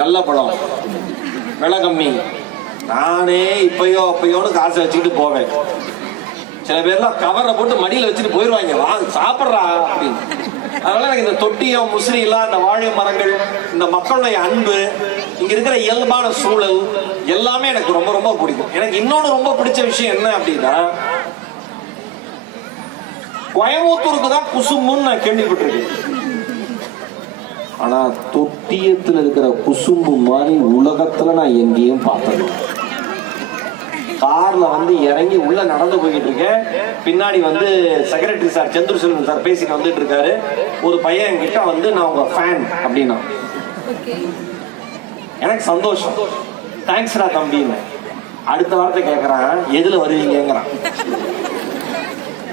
நல்ல படம். விலை கம்மி நானே இப்பயோ அப்பயோன்னு காசை வச்சுக்கிட்டு போவேன். சில பேர்லாம் கவரை போட்டு மடியில் வச்சுட்டு போயிடுவாங்க வா சாப்பிட்றா அப்படின்னு. அதனால எனக்கு இந்த தொட்டியம் முசிறிலாம் இந்த வாழை மரங்கள் இந்த மக்களுடைய அன்பு இங்க இருக்கிற இயல்பான சூழல் எல்லாமே எனக்கு ரொம்ப ரொம்ப பிடிக்கும். எனக்கு இன்னொன்று ரொம்ப பிடிச்ச விஷயம் என்ன அப்படின்னா கோயம்புத்தூருக்கு தான் குசும்புன்னு நான் கேள்விப்பட்டிருக்கேன். ஆனா தொட்டியத்துல இருக்கிற குசும்பு மாதிரி உலகத்துல நான் எங்கேயும் பார்த்தது கார்ல வந்து இறங்கி உள்ள நடந்து போய்கிட்டு இருக்கேன். பின்னாடி வந்து செக்ரட்டரி சார் சந்திரசேகரன் சார் பேசிட்டு வந்துட்டு இருக்காரு. ஒரு பையன் என்கிட்ட வந்து நான் உங்க ஃபேன் அப்படின்னா. எனக்கு சந்தோஷம். தேங்க்ஸ்டா தம்பின்னு. அடுத்த வார்த்தை கேட்கறான் எதுல வருவீங்கிறான்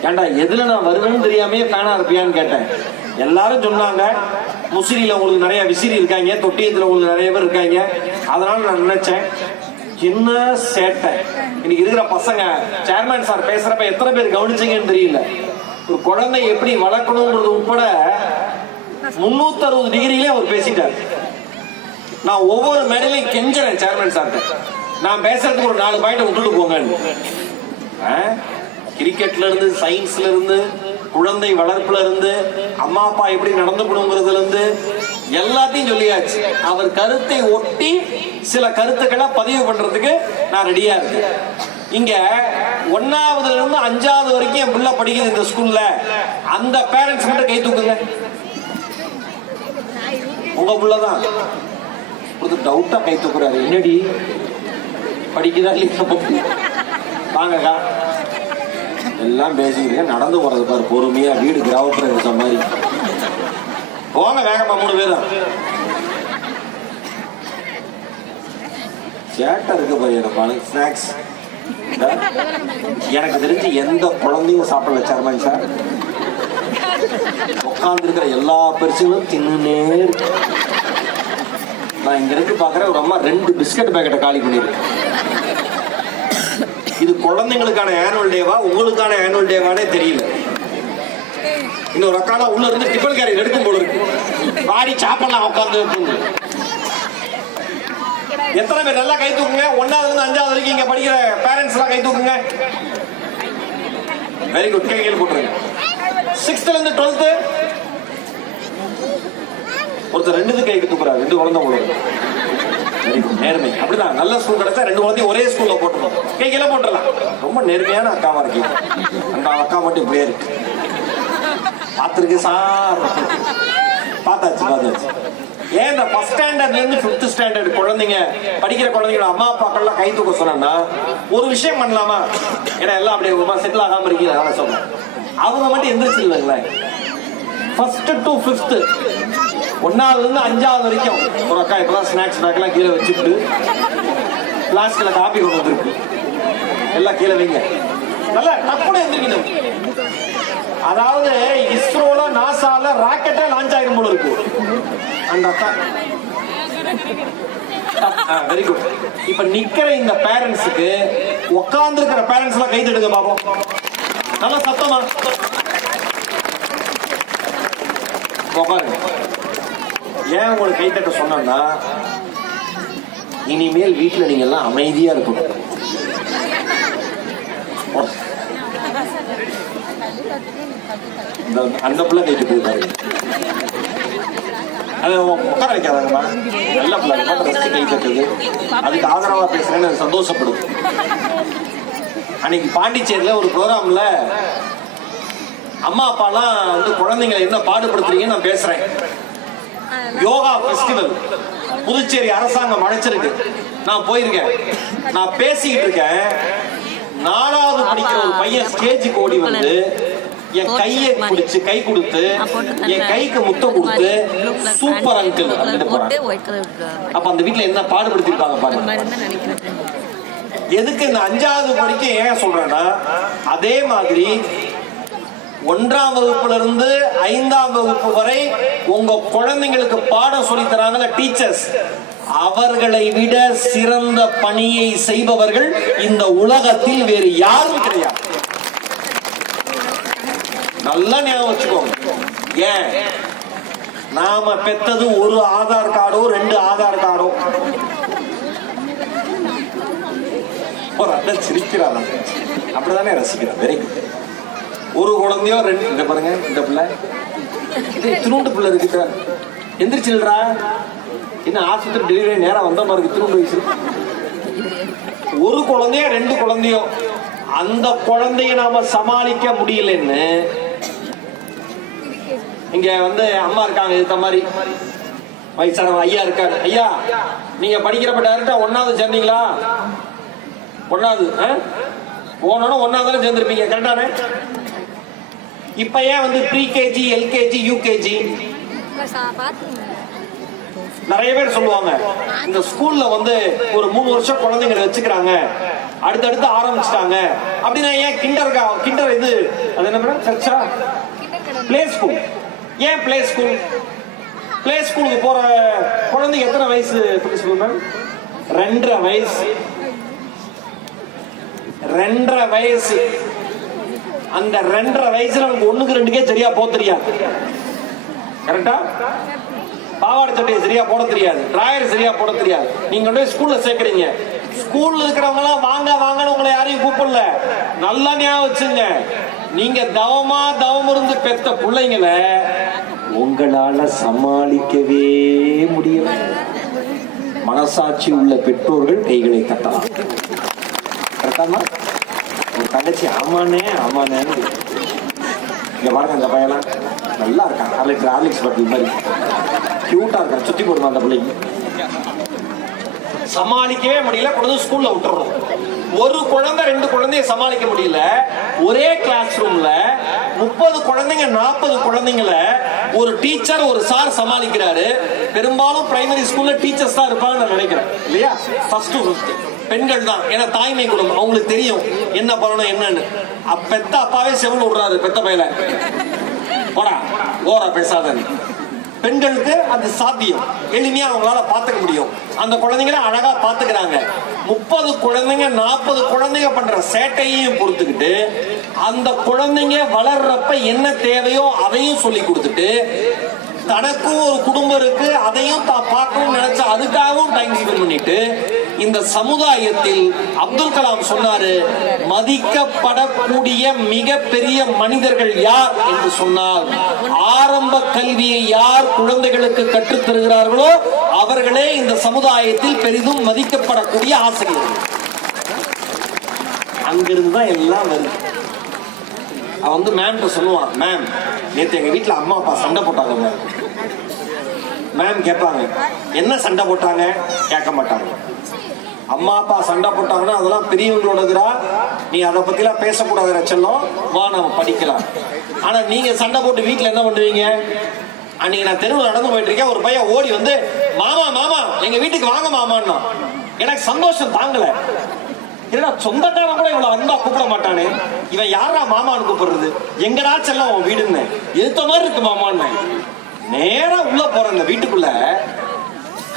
ஏன்டா எதுல நான் வருவேன்னு தெரியாமே ஃபேனா இருப்பியான்னு கேட்டேன். எல்லாரும் சொன்னாங்க முசிறியில் உங்களுக்கு நிறைய விசிறி இருக்காங்க தொட்டியத்துல உங்களுக்கு நிறைய பேர் இருக்காங்க. அதனால நான் நினைச்சேன் என்ன சேட்டை? இன்னைக்கு இருக்கிற பசங்க சேர்மேன் சார் பேசுறப்ப எத்தனை பேர் கவனிச்சீங்கன்னு தெரியல. ஒரு குழந்தை எப்படி வளர்க்கணுங்கிறது உட்பட முன்னூத்தி அறுபது டிகிரியிலே அவர் பேசிட்டார். நான் ஒவ்வொரு மேடையிலையும் கெஞ்சறேன் சேர்மேன் சார்கிட்ட நான் பேசுறதுக்கு ஒரு நாலு பாயிண்ட் விட்டுட்டு போங்க ஆ? கிரிக்கெட்ல இருந்து சயின்ஸ்ல இருந்து குழந்தை வளர்ப்புல இருந்து அம்மா அப்பா எப்படி நடந்துக்கணுங்கிறதுல இருந்து எல்லாத்தையும் சொல்லியாச்சு. அவர் கருத்தை ஒட்டி சில கருத்துக்களை பதிவு பண்றதுக்கு நான் ரெடியா இருக்கேன். இங்க ஒன்னாவதுல இருந்து அஞ்சாவது வரைக்கும் என் பிள்ளை படிக்குது இந்த ஸ்கூல்ல அந்த பேரண்ட்ஸ் மட்டும் கை தூக்குங்க. உங்க பிள்ளைதான். ஒரு டவுட்டா கை தூக்குறாரு. என்னடி? படிக்குதா இல்லையா? வாங்கக்கா. எல்லாம் பேசிக்கிறீங்க நடந்து போறது பாரு பொறுமையா வீடு கிராமப்புற இருக்க மாதிரி. போங்க வேகமா மூணு பேரும் சேட்டை இருக்கு பாரு எனக்கு ஸ்நாக்ஸ் எனக்கு தெரிஞ்சு எந்த குழந்தையும் சாப்பிடல சேர்மன் சார்? உட்காந்துருக்கிற எல்லா பெருசுகளும் தின்னுனே நான் இங்க இருந்து பாக்குறேன் ஒரு அம்மா ரெண்டு பிஸ்கட் பேக்கெட்டை காலி பண்ணிருக்கேன் இது குழந்தைங்களுக்கான ஆனுவல் டேவா உங்களுக்கான ஆனுவல் டேவானே தெரியல. இன்னொரு அக்காலாம் உள்ள இருந்து டிஃபன் கேரியர் எடுக்கும் போல இருக்கு. வாடி சாப்பிடலாம் உட்காந்து எத்தனை பேர் நல்லா கை தூக்குங்க? ஒன்னாவது இருந்து அஞ்சாவது வரைக்கும் இங்க படிக்கிற பேரண்ட்ஸ் எல்லாம் கை தூக்குங்க. வெரி குட் கை கீழே போட்டுருங்க. சிக்ஸ்த்ல இருந்து டுவெல்த் ஒருத்தர் ரெண்டு கை தூக்குறாரு. ரெண்டு குழந்தை போடுறது நேர்மை. அப்படிதான். நல்ல ஸ்கூல் கிடைச்சா ரெண்டு குழந்தையும் ஒரே ஸ்கூல்ல போட்டுருவோம். கை கீழே போட்டுடலாம். ரொம்ப நேர்மையான அக்காவா இருக்கீங்க. அந்த அக்கா மட்டும் இப்படியே இருக்கு. பார்த்துருக்கு சார். பார்த்தாச்சு பார்த்தாச்சு. ஏன் இந்த ஃபர்ஸ்ட் ஸ்டாண்டர்ட்ல இருந்து ஃபிஃப்த் ஸ்டாண்டர்ட் குழந்தைங்க படிக்கிற குழந்தைங்களோட அம்மா அப்பாக்கள்லாம் கை தூக்க சொன்னா ஒரு விஷயம் பண்ணலாமா? ஏன்னா எல்லாம் அப்படியே ஒரு செட்டில் ஆகாம இருக்கீங்க அதனால சொல்றேன். அவங்க மட்டும் எந்திரிச்சிருந்தாங்களே ஃபர்ஸ்ட் டு ஃபிஃப்த் ஒன்னாவதுலேருந்து அஞ்சாவது வரைக்கும். ஒரு அக்கா இப்பதான் ஸ்நாக்ஸ் பேக்கெல்லாம் கீழே வச்சுட்டு பிளாஸ்டிக்ல காப்பி கொண்டு வந்திருக்கு. எல்லாம் கீழே வைங்க. நல்லா டப்புனு எந்திரிக்கணும். அதாவது இஸ்ரோல நாசால ராக்கெட்டே லான்ச் ஆகிரும் போல இருக்கு. அந்த அக்கா. வெரி குட் இப்ப நிக்கிற இந்த பேரண்ட்ஸுக்கு உட்கார்ந்து இருக்கிற பேரண்ட்ஸ் எல்லாம் கை தடுங்க பாப்போம். நல்லா சத்தமா. உட்காருங்க ஏன் உங்களுக்கு கை தட்ட சொன்னா இனிமேல் வீட்டுல நீங்க எல்லாம் அமைதியா இருக்கணும். அந்த பிள்ளை கேட்டு தட்டு உட்கார வைக்காதாங்கம்மா நல்ல பிள்ளை ரசிச்சு கை தட்டுது அதுக்கு ஆதரவா பேசுறேன்னு சந்தோஷப்படுது அன்னைக்கு பாண்டிச்சேரியில ஒரு ப்ரோக்ராம்ல அம்மா அப்பாலாம் வந்து குழந்தைங்களை என்ன பாடுபடுத்துறீங்கன்னு நான் பேசுறேன். யோகா ஃபெஸ்டிவல் புதுச்சேரி அரசாங்கம் அழைச்சிருக்கு நான் போயிருக்கேன். நான் பேசிக்கிட்டு இருக்கேன். நாலாவது படிக்கிற ஒரு பையன் ஸ்டேஜுக்கு ஓடி வந்து என் கையை பிடிச்சு கை கொடுத்து என் கைக்கு முத்தம் கொடுத்து சூப்பர் அங்கிள் அப்ப அந்த வீட்டுல என்ன பாடுபடுத்திருக்காங்க பாருங்க. எதுக்கு இந்த அஞ்சாவது படிக்க ஏன் சொல்றேன்னா அதே மாதிரி ஒன்றாம் வகுப்புல இருந்து ஐந்தாம் வகுப்பு வரை உங்க குழந்தைங்களுக்கு பாடம் சொல்லி தராங்கல்ல டீச்சர்ஸ். அவர்களை விட சிறந்த பணியை செய்பவர்கள் இந்த உலகத்தில் வேறு யாரும் கிடையாது. நல்லா ஞாபகம் வச்சுக்கோங்க. ஏன்? நாம பெத்தது ஒரு ஆதார் கார்டோ ரெண்டு ஆதார் கார்டோ. ஒரு அண்ணன் சிரிக்கிறாதான் அப்படிதானே ரசிக்கிறான். வெரி குட் ஒரு குழந்தையோ ரெண்டு இந்த பாருங்க இந்த பிள்ளை. இது திருண்டு பிள்ளை இருக்குதா எந்திரிச்சில்றா என்ன ஆஸ்பத்திரி டெலிவரி நேரம் வந்த மாதிரி திருண்டு வயசு. ஒரு குழந்தையோ ரெண்டு குழந்தையோ. அந்த குழந்தைய நாம சமாளிக்க முடியலன்னு இங்க வந்து அம்மா இருக்காங்க இந்த மாதிரி. வயசானவங்க ஐயா இருக்காரு. ஐயா நீங்க படிக்கிறப்ப டேரக்டா ஒன்னாவது சேர்ந்தீங்களா? ஒன்னாவது போனோன்னா ஒன்னாவது சேர்ந்திருப்பீங்க கரெக்டானே இப்ப ஏன் வந்து ப்ரீ கேஜி எல்கேஜி யூகேஜி நிறைய பேர் சொல்லுவாங்க இந்த ஸ்கூல்ல வந்து ஒரு மூணு வருஷம் குழந்தைங்களை வச்சுக்கிறாங்க அடுத்தடுத்து ஆரம்பிச்சிட்டாங்க. அப்படின்னா ஏன் கிண்டர் கிண்டர் இது அது என்ன மேடம் சர்ச்சா பிளே ஸ்கூல் ஏன் பிளே ஸ்கூல் பிளே ஸ்கூலுக்கு போற குழந்தைங்க எத்தனை வயசு பிரின்சிபல் மேம் ரெண்டரை வயசு. ரெண்டரை வயசு. அந்த ரெண்டரை வயசுல நமக்கு ஒண்ணுக்கு ரெண்டுக்கே சரியா போக தெரியாது. கரெக்டா பாவாடை சட்டையை சரியா போட தெரியாது. டிராயர் சரியா போட தெரியாது. நீங்க கொண்டு போய் ஸ்கூல்ல சேர்க்கறீங்க. ஸ்கூல்ல இருக்கிறவங்க எல்லாம் வாங்க வாங்கன்னு உங்களை யாரையும் கூப்பிடல. நல்லா ஞாபகம் வச்சுங்க. நீங்க தவமா தவம் இருந்து பெத்த பிள்ளைங்கள உங்களால சமாளிக்கவே முடியல. மனசாட்சி உள்ள பெற்றோர்கள் கைகளை தட்டலாம். கரெக்டாமா ஒரு தங்கச்சி ஆமானே ஆமானே இங்க பாருங்க அந்த பையனா நல்லா இருக்கான். ஹார்லிக்ஸ் ஹார்லிக்ஸ் பட்டில் மாதிரி. கியூட்டா இருக்கான். சுத்தி போடுமா அந்த பிள்ளைங்க சமாளிக்கவே முடியல. கொண்டு ஸ்கூல்ல விட்டுறோம் ஒரு குழந்தை ரெண்டு குழந்தைய சமாளிக்க முடியல. ஒரே கிளாஸ் ரூம்ல முப்பது குழந்தைங்க நாற்பது குழந்தைங்கள ஒரு டீச்சர் ஒரு சார் சமாளிக்கிறாரு. பெரும்பாலும் பிரைமரி ஸ்கூல்ல டீச்சர்ஸ் தான் இருப்பாங்க நான் நினைக்கிறேன். இல்லையா? ஃபர்ஸ்ட் ஃபிஃப்த் பெண்கள் தான். ஏன்னா தாய்மை குடும்பம் அவங்களுக்கு தெரியும். என்ன பண்ணணும் என்னன்னு? பெத்த அப்பாவே செவன் விடுறாரு பெத்த பையில போடா ஓரா பேசாத பெண்களுக்கு அது சாத்தியம். எளிமையா அவங்களால பாத்துக்க முடியும். அந்த குழந்தைங்களை அழகா பாத்துக்கிறாங்க. முப்பது குழந்தைங்க நாற்பது குழந்தைங்க பண்ற சேட்டையையும் பொறுத்துக்கிட்டு அந்த குழந்தைங்க வளர்றப்ப என்ன தேவையோ அதையும் சொல்லி கொடுத்துட்டு தனக்கும் ஒரு குடும்பம் இருக்கு அதையும் பார்க்கணும்னு நினைச்சா அதுக்காகவும் டைம் ஸ்பெண்ட் பண்ணிட்டு இந்த சமுதாயத்தில் அப்துல் கலாம் சொன்னாரு மதிக்கப்படக்கூடிய மிகப்பெரிய மனிதர்கள் யார்? என்று சொன்னால் ஆரம்ப கல்வியை யார் குழந்தைகளுக்கு கற்றுத் தருகிறார்களோ அவர்களே இந்த சமுதாயத்தில் பெரிதும் மதிக்கப்படக்கூடிய ஆசிரியர்கள். அங்கிருந்து தான் எல்லாம் வருது. அவன் வந்து மேம்கிட்ட சொல்லுவான் மேம் நேற்று எங்க வீட்டில் அம்மா அப்பா சண்டை போட்டாங்க மேம் மேம் கேட்பாங்க. என்ன சண்டை போட்டாங்க? கேட்க மாட்டாங்க. அம்மா அப்பா சண்டை போட்டாங்கன்னா அதெல்லாம் பெரியவங்களோடதுரா நீ அதை பத்திலாம் பேசக்கூடாதுரா செல்லம். வா நம்ம படிக்கலாம். ஆனா நீங்க சண்டை போட்டு வீட்டுல என்ன பண்ணுவீங்க? அன்னைக்கு நான் தெருவில் நடந்து போயிட்டு இருக்கேன் ஒரு பையன் ஓடி வந்து மாமா மாமா எங்க வீட்டுக்கு வாங்க மாமான்னா. எனக்கு சந்தோஷம் தாங்கல. ஏன்னா சொந்தக்காரன் கூட இவ்வளவு அன்பா கூப்பிட மாட்டானே? இவன் யாரா மாமான்னு கூப்பிடுறது? எங்கடா செல்லம் உன் வீடுன்னு? எதுத்த மாதிரி இருக்கு மாமான்னு. நேரா உள்ள போற இந்த வீட்டுக்குள்ள.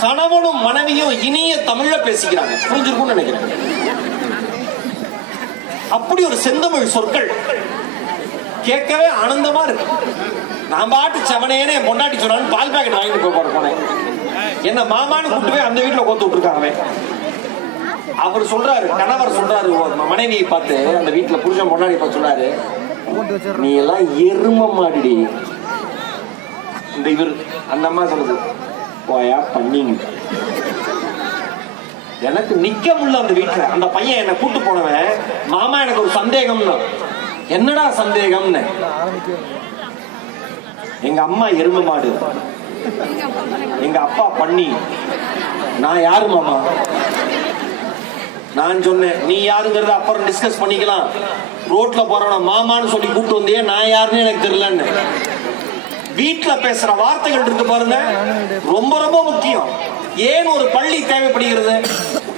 கணவனும் மனைவியும் இனிய தமிழ்ல பேசிக்கிறாங்க. புரிஞ்சிருக்கும்னு நினைக்கிறேன். அப்படி ஒரு செந்தமிழ் சொற்கள் கேட்கவே ஆனந்தமா இருக்கு. நான் பாட்டு செவனேனே என் பொண்டாட்டி சொன்னான்னு பால் பாக்கெட் வாங்கிட்டு போய் போனேன். என்ன மாமான்னு கூட்டு போய் அந்த வீட்டுல கோத்து விட்டுருக்காங்க. அவர் சொல்றாரு கணவர் சொல்றாரு மனைவியை பார்த்து அந்த வீட்டுல புருஷன் பொண்டாடி பார்த்து சொல்றாரு நீ எல்லாம் எரும மாடிடி. இந்த இவர் அந்த அம்மா சொல்லுது போயா பண்ணிங்க. எனக்கு நிக்க முடியல அந்த வீட்டுல அந்த பையன் என்ன கூட்டு போனவன் மாமா எனக்கு ஒரு சந்தேகம்னா. என்னடா சந்தேகம்னு? எங்க அம்மா எரும மாடு. எங்க அப்பா பண்ணி. நான் யாரு மாமா? நான் சொன்னேன் நீ யாருங்கிறத அப்புறம் டிஸ்கஸ் பண்ணிக்கலாம். ரோட்ல போறவன மாமான்னு சொல்லி கூப்பிட்டு வந்தே நான் யாருன்னு எனக்கு தெரியலன்னு. வீட்டில் பேசுற வார்த்தைகள் இருக்கு பாருங்க. ரொம்ப ரொம்ப முக்கியம். ஏன் ஒரு பள்ளி தேவைப்படுகிறது?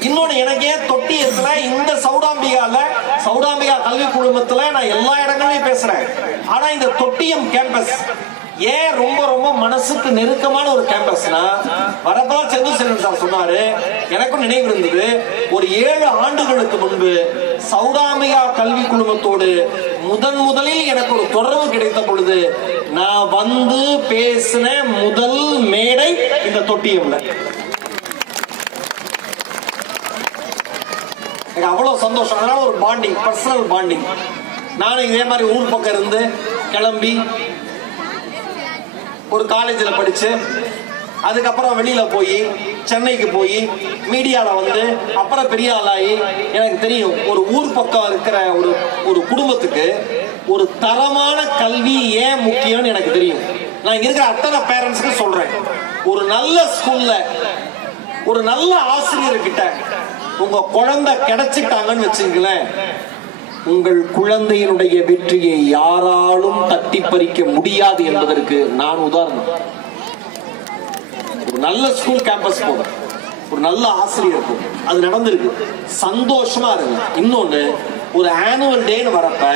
இன்னொன்னு எனக்கு ஏன் தொட்டியத்துல இந்த சௌடாம்பிகால சௌடாம்பிகா கல்வி குழுமத்துல நான் எல்லா இடங்களையும் பேசுறேன். ஆனா இந்த தொட்டியம் கேம்பஸ் ஏன் ரொம்ப ரொம்ப மனசுக்கு நெருக்கமான ஒரு கேம்பஸ்னா வரப்பதான் செந்து செல்வன் சார் சொன்னாரு எனக்கும் நினைவு இருந்தது ஒரு ஏழு ஆண்டுகளுக்கு முன்பு சௌடாமிகா கல்வி குழுமத்தோடு முதன் முதலில் எனக்கு ஒரு தொடர்பு கிடைத்த பொழுது நான் வந்து பேசின முதல் மேடை இந்த தொட்டியம்ல. எனக்கு அவ்வளவு சந்தோஷம். அதனால ஒரு பாண்டிங் பர்சனல் பாண்டிங் நானும் இதே மாதிரி ஊர் பக்கம் இருந்து கிளம்பி ஒரு காலேஜில் படித்து அதுக்கப்புறம் வெளியில் போய் சென்னைக்கு போய் மீடியாவில் வந்து அப்புறம் பெரிய ஆளாகி எனக்கு தெரியும் ஒரு ஊர் பக்கம் இருக்கிற ஒரு ஒரு குடும்பத்துக்கு ஒரு தரமான கல்வி ஏன் முக்கியம்னு எனக்கு தெரியும். நான் இங்க இருக்கிற அத்தனை பேரண்ட்ஸ்க்கு சொல்றேன். ஒரு நல்ல ஸ்கூல்ல ஒரு நல்ல ஆசிரியர் கிட்ட உங்க குழந்தை கிடைச்சிட்டாங்கன்னு வச்சுங்களேன் உங்கள் குழந்தையினுடைய வெற்றியை யாராலும் தட்டி பறிக்க முடியாது என்பதற்கு நான் உதாரணம். ஒரு நல்ல ஸ்கூல் கேம்பஸ் போவேன் ஒரு நல்ல ஆசிரியர் இருக்கும். அது நடந்திருக்கு. சந்தோஷமா இருக்கு இன்னொன்னு ஒரு ஆனுவல் டேன்னு வரப்ப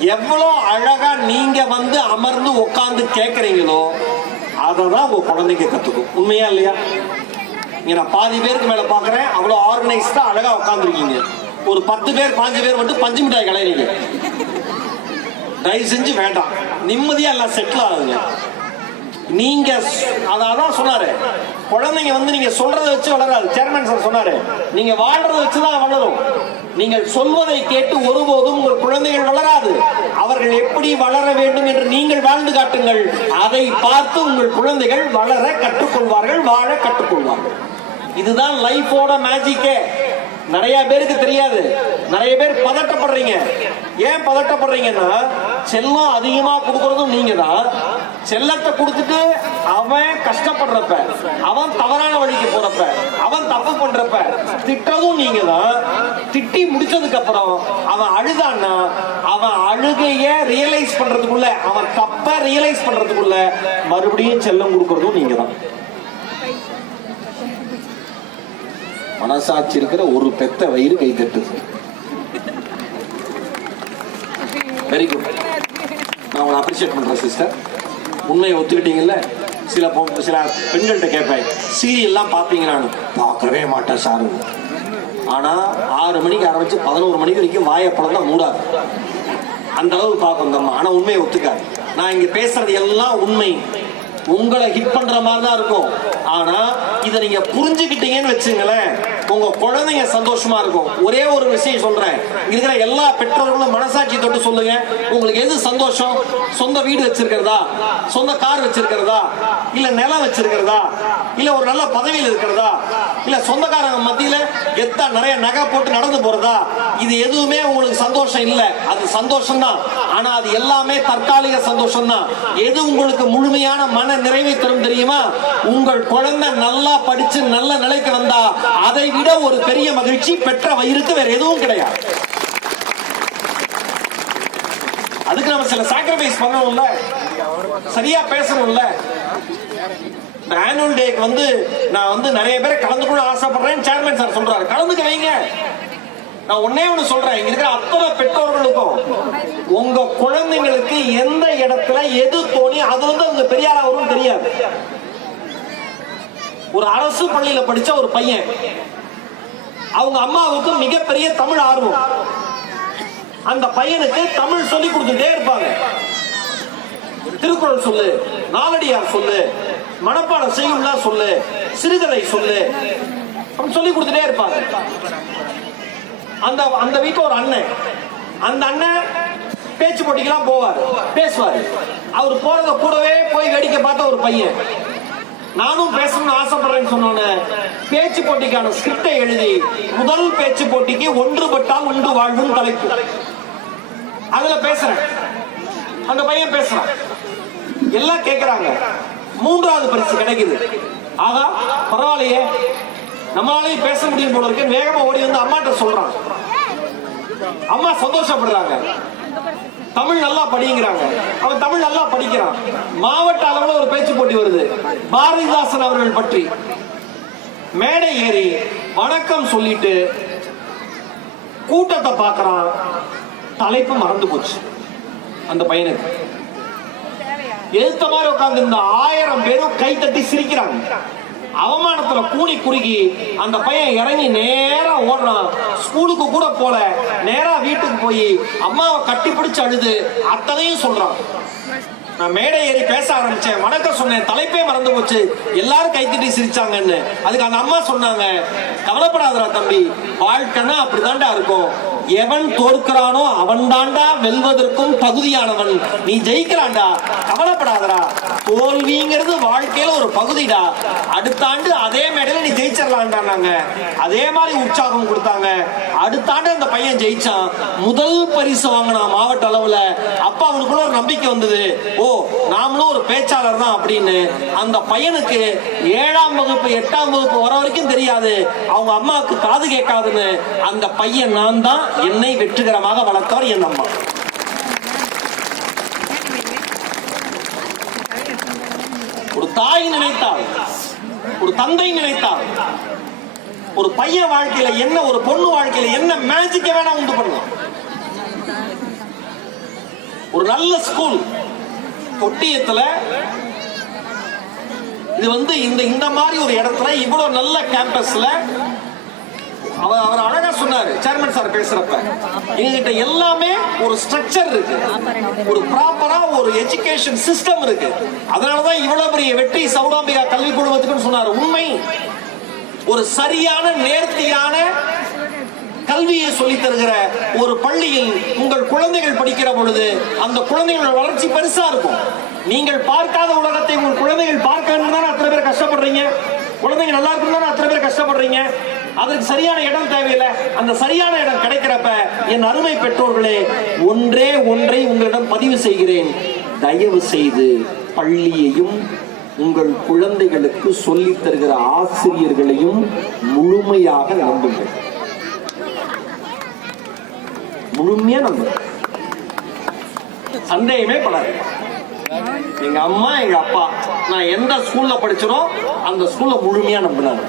எவ்வளவு அழகா நீங்க வந்து அமர்ந்து உட்கார்ந்து கேட்கறீங்களோ அதை தான் உங்க குழந்தைங்க கத்துக்கும். உண்மையா இல்லையா? இங்க நான் பாதி பேருக்கு மேல பாக்குறேன். அவ்வளவு ஆர்கனைஸ்டா அழகா உட்காந்துருக்கீங்க ஒரு பத்து பேர் பாஞ்சு பேர் மட்டும் பஞ்சு மிட்டாய் கலையிறீங்க. தயவு செஞ்சு வேண்டாம். நிம்மதியா எல்லாம் செட்டில் ஆகுங்க நீங்க அதான் சொன்னாரு. குழந்தைங்க வந்து நீங்க சொல்றதை வச்சு வளராது. சேர்மன் சார் சொன்னாரு. நீங்க வாழ்றதை வச்சு தான் வளரும். நீங்கள் சொல்வதை கேட்டு ஒருபோதும் உங்கள் குழந்தைகள் வளராது. அவர்கள் எப்படி வளர வேண்டும் என்று நீங்கள் வாழ்ந்து காட்டுங்கள். அதை பார்த்து உங்கள் குழந்தைகள் வளர கற்றுக்கொள்வார்கள் வாழ கற்றுக்கொள்வார்கள். இதுதான் லைஃபோட மேஜிக்கே நிறைய பேருக்கு தெரியாது. நிறைய பேர் பதட்டப்படுறீங்க. ஏன் பதட்டப்படுறீங்கன்னா செல்லம் அதிகமா கொடுக்கறதும் நீங்க தான் செல்லத்தை கொடுத்துட்டு அவன் கஷ்டப்படுறப்ப அவன் தவறான வழிக்கு போறப்ப அவன் தப்பு பண்றப்ப திட்டதும் நீங்க தான் திட்டி முடிச்சதுக்கு அப்புறம் அவன் அழுதான்னா அவன் அழுகைய ரியலைஸ் பண்றதுக்குள்ள அவன் தப்ப ரியலைஸ் பண்றதுக்குள்ள மறுபடியும் செல்லம் கொடுக்கறதும் நீங்க தான் மனசாட்சி இருக்கிற ஒரு பெத்த வயிறு கை தட்டுது. வெரி குட் நான் உங்களை அப்ரிஷியேட் பண்றேன் சிஸ்டர் உண்மையை ஒத்துக்கிட்டீங்கல்ல? சில சில பெண்கள்கிட்ட கேட்பேன். சீரியல்லாம் பார்ப்பீங்களான்னு பார்க்கவே மாட்டேன் சார். ஆனால் ஆறு மணிக்கு ஆரம்பித்து பதினோரு மணிக்கு வரைக்கும் வாயப்படம் தான் மூடாது. அந்த அளவுக்கு பார்க்கும் இந்த ஆனால் உண்மையை ஒத்துக்காது. நான் இங்கே பேசுறது எல்லாம் உண்மை. உங்களை ஹிட் பண்ணுற மாதிரி தான் இருக்கும். ஆனால் இதை நீங்கள் புரிஞ்சுக்கிட்டீங்கன்னு வச்சுங்களேன். உங்க குழந்தைங்க சந்தோஷமா இருக்கும். ஒரே ஒரு விஷயம் சொல்றேன். இருக்கிற எல்லா பெற்றோர்களும் மனசாட்சி தொட்டு சொல்லுங்க. உங்களுக்கு எது சந்தோஷம்? சொந்த வீடு வச்சிருக்கிறதா? சொந்த கார் வச்சிருக்கிறதா? இல்ல நிலம் வச்சிருக்கிறதா? இல்ல ஒரு நல்ல பதவியில் இருக்கிறதா? இல்ல சொந்தக்காரங்க மத்தியில எத்தா நிறைய நகை போட்டு நடந்து போறதா? இது எதுவுமே உங்களுக்கு சந்தோஷம் இல்ல. அது சந்தோஷம் தான் ஆனா அது எல்லாமே தற்காலிக சந்தோஷம் தான் எது உங்களுக்கு முழுமையான மன நிறைவை தரும் தெரியுமா? உங்கள் குழந்தை நல்லா படிச்சு நல்ல நிலைக்கு வந்தா அதை விட ஒரு பெரிய மகிழ்ச்சி பெற்ற வயிறுக்கு வேற எதுவும் கிடையாது. அதுக்கு நம்ம சில சாக்ரிஃபைஸ் பண்ணணும்ல. சரியா பேசணும்ல. இந்த ஆனுவல் டேக்கு வந்து நான் வந்து நிறைய பேரை கலந்துக்கணும்னு ஆசைப்படுறேன் சேர்மன் சார் சொல்றாரு. கலந்துக்க வைங்க. நான் ஒன்னே ஒண்ணு சொல்றேன். இங்க இருக்கிற அத்தனை பெற்றோர்களுக்கும் உங்க குழந்தைங்களுக்கு எந்த இடத்துல எது தோணி அது வந்து அவங்க பெரியாரா வரும் தெரியாது. ஒரு அரசு பள்ளியில படிச்ச ஒரு பையன். அவங்க அம்மாவுக்கு மிகப்பெரிய தமிழ் ஆர்வம். அந்த பையனுக்கு தமிழ் சொல்லி கொடுத்துட்டே இருப்பாங்க. திருக்குறள் சொல்லு நாலடியார் சொல்லு மனப்பாடம் செய்யுள்ளா சொல்லு சிறுகதை சொல்லு அப்படின்னு சொல்லி கொடுத்துட்டே இருப்பாங்க. அந்த அந்த வீட்டுல ஒரு அண்ணன். அந்த அண்ணன் பேச்சு போட்டிக்கெல்லாம் போவார் பேசுவார். அவர் போறத கூடவே போய் வேடிக்கை பார்த்த ஒரு பையன். நானும் பேசணும்னு ஆசைப்படுறேன்னு சொன்னோன்னு பேச்சு போட்டிக்கான ஸ்கிரிப்டை எழுதி முதல் பேச்சு போட்டிக்கு ஒன்றுபட்டால் உண்டு வாழ்வும் தலைப்பு. அதுல பேசுறேன். அந்த பையன் பேசுறான். எல்லாம் கேக்குறாங்க. மூன்றாவது பரிசு கிடைக்குது. ஆகா பரவாயில்லையே. நம்மளாலையும் பேச முடியும் போல இருக்கு. வேகமா ஓடி வந்து அம்மாட்ட சொல்றான். அம்மா சந்தோஷப்படுறாங்க. தமிழ் நல்லா படிங்கிறாங்க. அவன் தமிழ் நல்லா படிக்கிறான். மாவட்ட அளவில் ஒரு பேச்சு போட்டி வருது. பாரதிதாசன் அவர்கள் பற்றி. மேடை ஏறி வணக்கம் சொல்லிட்டு கூட்டத்தை பார்க்கறான். தலைப்பு மறந்து போச்சு. அந்த பையனுக்கு. எழுத்த மாதிரி உட்கார்ந்து இருந்த ஆயிரம் பேரும் கை தட்டி சிரிக்கிறாங்க. அவமானத்துல கூனி குறுகி அந்த பையன் இறங்கி நேரா ஓடுறான். ஸ்கூலுக்கு கூட போல. நேரா வீட்டுக்கு போய் அம்மாவை கட்டி பிடிச்சு அழுது. அத்தனையும் சொல்றான். நான் மேடை ஏறி பேச ஆரம்பிச்சேன். வணக்கம் சொன்னேன். தலைப்பே மறந்து போச்சு. எல்லாரும் கைத்தட்டி சிரிச்சாங்கன்னு. அதுக்கு அந்த அம்மா சொன்னாங்க கவலைப்படாதரா தம்பி. வாழ்க்கைன்னா அப்படிதான்டா இருக்கும். எவன் தோற்கிறானோ அவன் தாண்டா வெல்வதற்கும் தகுதியானவன். நீ ஜெயிக்கிறான்டா. கவலைப்படாதடா. தோல்விங்கிறது வாழ்க்கையில ஒரு பகுதிடா. அடுத்த ஆண்டு அதே மேடையில நீ ஜெயிச்சிடலாம்டா நாங்க. அதே மாதிரி உற்சாகம் கொடுத்தாங்க. அடுத்த ஆண்டு அந்த பையன் ஜெயிச்சான். முதல் பரிசு வாங்கினான் மாவட்ட அளவுல அப்ப அவனுக்குள்ள ஒரு நம்பிக்கை வந்தது. ஓ நாமளும் ஒரு பேச்சாளர் தான் அப்படின்னு. அந்த பையனுக்கு ஏழாம் வகுப்பு எட்டாம் வகுப்பு வர வரைக்கும் தெரியாது. அவங்க அம்மாவுக்கு காது கேட்காதுன்னு. அந்த பையன் நான் தான் என்னை வெற்றிகரமாக வளர்த்தார் என் அம்மா. ஒரு தாய் நினைத்தால் ஒரு தந்தை நினைத்தால் ஒரு பையன் வாழ்க்கையில என்ன ஒரு பொண்ணு வாழ்க்கையில என்ன மேஜிக்க வேணா உண்டு பண்ணலாம். ஒரு நல்ல ஸ்கூல் தொட்டியத்துல இது வந்து இந்த இந்த மாதிரி ஒரு இடத்துல இவ்வளவு நல்ல கேம்பஸ்ல அவர் அவர் அழகா சொன்னாரு சேர்மன் சார் பேசுறப்ப. எங்ககிட்ட எல்லாமே ஒரு ஸ்ட்ரக்சர் இருக்கு. ஒரு ப்ராப்பரா ஒரு எஜுகேஷன் சிஸ்டம் இருக்கு. அதனாலதான் இவ்வளவு பெரிய வெற்றி சௌடாம்பிகா கல்வி குழுமத்துக்குன்னு சொன்னாரு. உண்மை. ஒரு சரியான நேர்த்தியான கல்வியை சொல்லி தருகிற ஒரு பள்ளியில் உங்கள் குழந்தைகள் படிக்கிற பொழுது அந்த குழந்தைகளோட வளர்ச்சி பெருசா இருக்கும். நீங்கள் பார்க்காத உலகத்தை உங்கள் குழந்தைகள் பார்க்க தானே அத்தனை பேர் கஷ்டப்படுறீங்க? குழந்தைங்க நல்லா இருக்கணும் தானே அத்தனை பேர் கஷ்டப்படுறீங்க? அதற்கு சரியான இடம் தேவையில்லை. அந்த சரியான இடம் கிடைக்கிறப்ப என் அருமை பெற்றோர்களே ஒன்றே ஒன்றை உங்களிடம் பதிவு செய்கிறேன். தயவு செய்து பள்ளியையும் உங்கள் குழந்தைகளுக்கு சொல்லித் தருகிற ஆசிரியர்களையும் முழுமையாக நம்புங்கள். முழுமையா நம்புங்க சந்தேகமே படாது எங்க அம்மா எங்க அப்பா நான் எந்த ஸ்கூல்ல படிச்சனோ அந்த ஸ்கூல்ல முழுமையா நம்பினாங்க.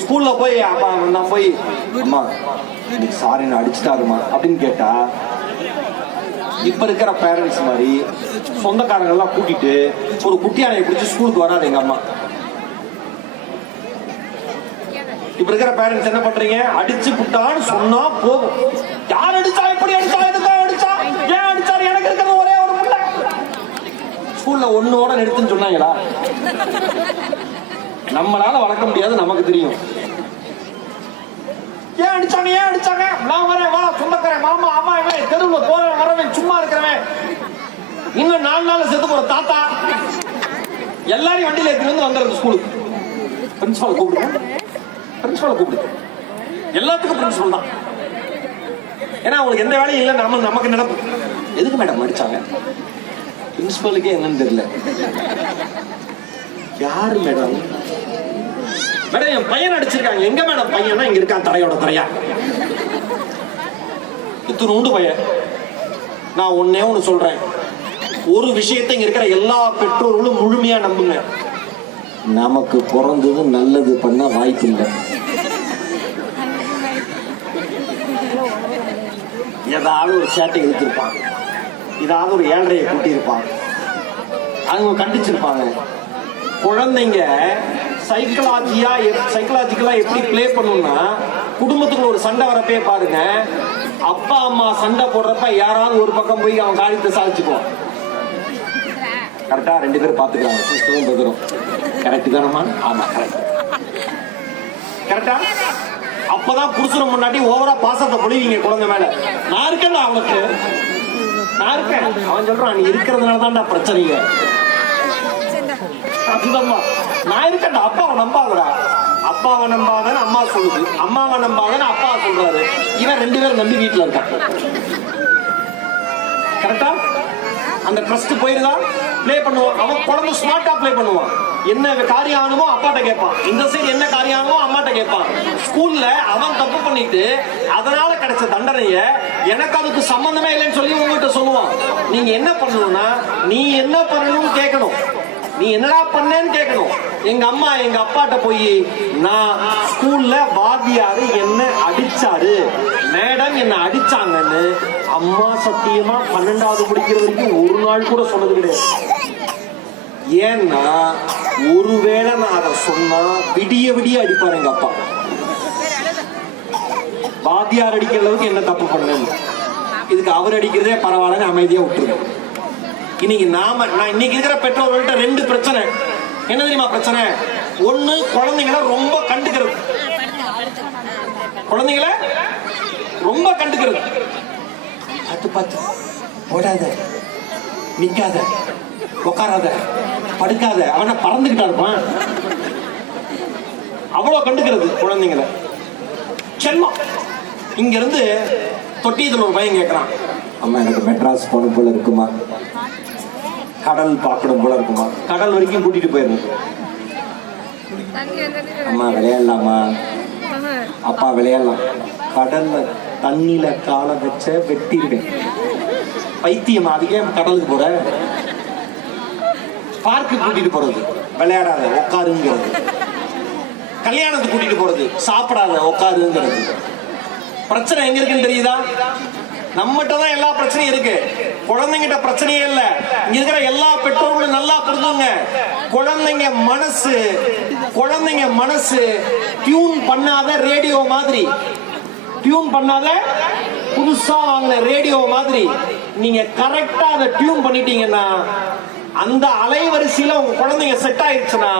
ஸ்கூல்ல போய் அப்பா நான் போய் அம்மா இன்னைக்கு சாரி நான் அடிச்சுட்டாருமா? அப்படின்னு கேட்டா இப்ப இருக்கிற பேரண்ட்ஸ் மாதிரி சொந்தக்காரங்க எல்லாம் கூட்டிட்டு ஒரு குட்டியானையை பிடிச்சி ஸ்கூலுக்கு வராது எங்க அம்மா. இப்ப இருக்கிற பேரண்ட்ஸ் என்ன பண்றீங்க? அடிச்சு புட்டான்னு சொன்னா போதும். யார் அடிச்சா எப்படி அடிச்சா எதுக்காக அடிச்சா? ஏன் அடிச்சாரு? எனக்கு இருக்கிறது ஒரே ஒரு புள்ள. ஸ்கூல்ல ஒன்னோட நிறுத்துன்னு சொன்னாங்களா? நம்மளால வளர்க்க முடியாது நமக்கு தெரியும். ஏன் அடிச்சாங்க ஏன் அடிச்சாங்க? நான் வரேன் வா சொந்தக்காரன் மாமா அம்மா இவன் தெருவில் போறவன் வரவன் சும்மா இருக்கிறவன். இன்னும் நாலு நாள் செத்து போற தாத்தா. எல்லாரையும் வண்டியில ஏற்றி வந்து வந்துடுறது ஸ்கூலுக்கு பிரின்சிபால் கூப்பிடுங்க பிரின்சிபால் கூப்பிடுங்க எல்லாத்துக்கும் பிரின்சிபல் தான். ஏன்னா அவங்களுக்கு எந்த வேலையும் இல்லை நாம நமக்கு நினைப்பு எதுக்கு மேடம் அடிச்சாங்க? பிரின்சிபலுக்கே என்னன்னு தெரியல. யார் மேடம்? மேடம் என் பையன் அடிச்சிருக்காங்க எங்க மேடம் பையனா இங்க இருக்கான் தரையோட தரையா? இத்தினூண்டு பையன். நான் ஒன்னே ஒண்ணு சொல்றேன். ஒரு விஷயத்தை இங்க இருக்கிற எல்லா பெற்றோர்களும் முழுமையா நம்புங்க. நமக்கு பிறந்தது நல்லது பண்ண வாய்ப்பு இல்லை. ஏதாவது ஒரு சேட்டை இழுத்திருப்பான். ஏதாவது ஒரு ஏழரையை கூட்டியிருப்பாங்க அவங்க கண்டிச்சிருப்பாங்க. குழந்தைங்க சைக்கலாஜியா சைக்கலாஜிக்கலா எப்படி ப்ளே பண்ணும்னா குடும்பத்துக்குள்ள ஒரு சண்டை வரப்பே பாருங்க அப்பா அம்மா சண்டை போடுறப்ப யாராவது ஒரு பக்கம் போய் அவன் காரியத்தை சாதிச்சுக்குவான். கரெக்டா ரெண்டு பேரும் பாத்துக்கிறாங்க. சிஸ்டரும் பிரதரும் கரெக்ட் தானம்மா? ஆமா கரெக்ட் கரெக்டா அப்பதான் புருஷனை முன்னாடி ஓவரா பாசத்தை பொழிவீங்க குழந்தை மேல. நான் இருக்கேன்டா அவனுக்கு. நான் இருக்கேன். அவன் சொல்றான் நீ இருக்கிறதுனால தான்டா பிரச்சனைங்க அதுதான்மா நான் இருக்கேன் அப்பாவை நம்பாதடா. அப்பாவை நம்பாதன்னு அம்மா சொல்லுது. அம்மாவை நம்பாதன்னு அப்பா சொல்றாரு. இவன் ரெண்டு பேரும் நம்பி வீட்டுல இருக்கான். கரெக்டா அந்த ட்ரஸ்ட் போயிருந்தா ப்ளே பண்ணுவான். அவன் குழந்தை ஸ்மார்ட்டா ப்ளே பண்ணுவான். என்ன காரியம் ஆகணுமோ அப்பாட்ட கேட்பான். இந்த சைடு என்ன காரியம் ஆகணுமோ அம்மாட்ட கேட்பான். ஸ்கூல்ல அவன் தப்பு பண்ணிட்டு அதனால கிடைச்ச தண்டனைய எனக்கு அதுக்கு சம்பந்தமே இல்லைன்னு சொல்லி உங்ககிட்ட சொல்லுவான். நீங்க என்ன பண்ணணும்னா நீ என்ன பண்ணணும்னு கேட்கணும். நீ என்னடா பண்ணேன்னு கேட்கணும். எங்க அம்மா எங்க அப்பாட்ட போய் நான் ஸ்கூல்ல வாத்தியாரு என்ன அடிச்சாரு. மேடம் என்ன அடிச்சாங்கன்னு அம்மா சத்தியமா பன்னெண்டாவது படிக்கிற வரைக்கும் ஒரு நாள் கூட சொன்னது கிடையாது. ஏன்னா ஒருவேளை நான் அதை சொன்னா விடிய விடிய அடிப்பாரு எங்க அப்பா. வாத்தியார் அடிக்கிற அளவுக்கு என்ன தப்பு பண்ணு இதுக்கு அவர் அடிக்கிறதே பரவாயில்லன்னு அமைதியா விட்டுருவேன் இன்னைக்கு நாம நான் இன்னைக்கு இருக்கிற பெற்றோர்கள்ட்ட ரெண்டு பிரச்சனை. என்ன தெரியுமா பிரச்சனை? ஒண்ணு குழந்தைங்களை ரொம்ப கண்டுக்கிறது. குழந்தைங்களை ரொம்ப கண்டுக்கிறது. பார்த்து பார்த்து ஓடாத. நிக்காத. உட்காராத படுக்காத. அவனை பறந்துகிட்டா இருப்பான். அவ்வளவு கண்டுக்கிறது குழந்தைங்களை. செல்லம் இங்க இருந்து தொட்டியத்துல ஒரு பையன் கேட்குறான் அம்மா எனக்கு மெட்ராஸ் போன போல இருக்குமா? கடல் பார்க்கணும் போல இருக்குமா? கடல் வரைக்கும் கூட்டிட்டு போயிருந்தோம் அம்மா விளையாடலாமா? அப்பா விளையாடலாம். கடல்ல தண்ணியில காலை வச்ச வெட்டிருவேன் பைத்தியம் அதுக்கே கடலுக்கு போற. பார்க்கு கூட்டிட்டு போறது. விளையாடாத உட்காருங்கிறது. கல்யாணத்துக்கு கூட்டிட்டு போறது. சாப்பிடாத உட்காருங்கிறது. பிரச்சனை எங்க இருக்குன்னு தெரியுதா? நம்மகிட்ட தான் எல்லா பிரச்சனையும் இருக்கு. குழந்தைங்கிட்ட பிரச்சனையே இல்ல. இங்க இருக்கிற எல்லா பெற்றோர்களும் நல்லா புரிஞ்சுங்க. குழந்தைங்க மனசு குழந்தைங்க மனசு டியூன் பண்ணாத ரேடியோ மாதிரி. டியூன் பண்ணாத புதுசா வாங்கின ரேடியோ மாதிரி. நீங்க கரெக்டா அதை டியூன் பண்ணிட்டீங்கன்னா அந்த அலைவரிசையில உங்க குழந்தைங்க செட் ஆயிடுச்சுன்னா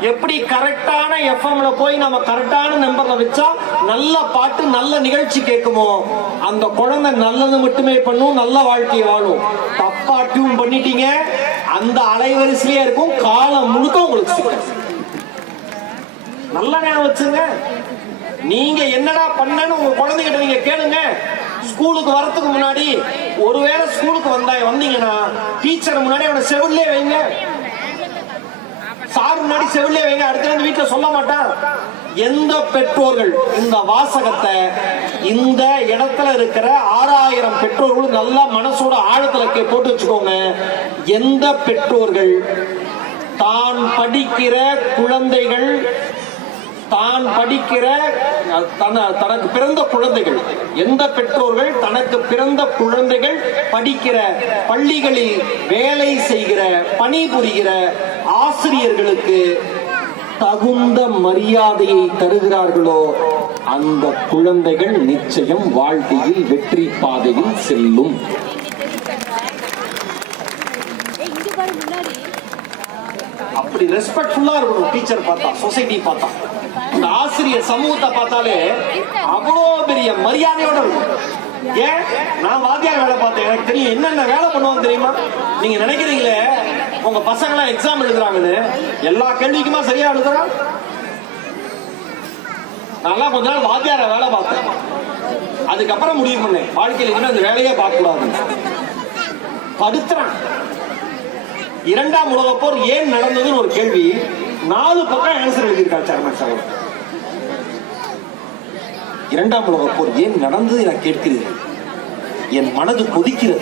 எப்படி கரெக்டான எஃப்எம்ல போய் நம்ம கரெக்டான நம்பர்ல வச்சா நல்ல பாட்டு நல்ல நிகழ்ச்சி கேட்குமோ? அந்த குழந்தை நல்லது மட்டுமே பண்ணும் நல்ல வாழ்க்கையை வாழும். தப்பா டியூன் பண்ணிட்டீங்க. அந்த அலைவரிசையிலே இருக்கும் காலம் முழுக்க உங்களுக்கு சிக்கல். நல்ல நேரம் வச்சுங்க. நீங்க என்னடா பண்ணன்னு உங்க குழந்தைகிட்ட நீங்க கேளுங்க. ஸ்கூலுக்கு வரத்துக்கு முன்னாடி ஒருவேளை ஸ்கூலுக்கு வந்தா வந்தீங்கன்னா டீச்சர் முன்னாடி அவனை செவிலே வைங்க. சார் செவிலே வைங்க அடுத்த வந்து வீட்டுல சொல்ல மாட்டான் எந்த பெற்றோர்கள் இந்த வாசகத்தை இந்த இடத்துல இருக்கிற ஆறாயிரம் பெற்றோர்கள் நல்லா மனசோட ஆழத்துல கே- போட்டு வச்சுக்கோங்க. எந்த பெற்றோர்கள் தான் படிக்கிற குழந்தைகள் தான் படிக்கிற தன- தனக்கு பிறந்த குழந்தைகள் எந்த பெற்றோர்கள் தனக்கு பிறந்த குழந்தைகள் படிக்கிற பள்ளிகளில் வேலை செய்கிற பணிபுரிகிற ஆசிரியர்களுக்கு தகுந்த மரியாதையை தருகிறார்களோ அந்த குழந்தைகள் நிச்சயம் வாழ்க்கையில் வெற்றி பாதையில் செல்லும். அப்படி ரெஸ்பெக்ட்ஃபுல்லா இருக்கணும் டீச்சர் பார்த்தா சொசைட்டி பார்த்தா. இந்த ஆசிரியர் சமூகத்தை பார்த்தாலே அவ்வளோ பெரிய மரியாதையோட இருக்கும் ஏன்? நான் வாத்தியார் வேலை பார்த்தேன். எனக்கு தெரியும் என்னென்ன வேலை பண்ணுவோம் தெரியுமா? நீங்க நினைக்கிறீங்களே? உங்க பசங்க எல்லாம் எக்ஸாம் எழுதுறாங்கன்னு எல்லா கேள்விக்குமா சரியா எழுதுறான்? நல்லா கொஞ்ச நாள் வாத்தியார வேலை பார்த்தேன். அதுக்கப்புறம் முடிவு பண்ணேன். வாழ்க்கையில் இனிமே அந்த வேலையே பார்க்க கூடாது படுத்துறான். இரண்டாம் உலக போர் ஏன் நடந்ததுன்னு ஒரு கேள்வி. நாலு பக்கம் ஆன்சர் எழுதியிருக்காரு சேர்மன் சார். இரண்டாம் உலகப் போர் ஏன் நடந்தது என கேட்கிறீர்கள்? என் மனது கொதிக்கிறது.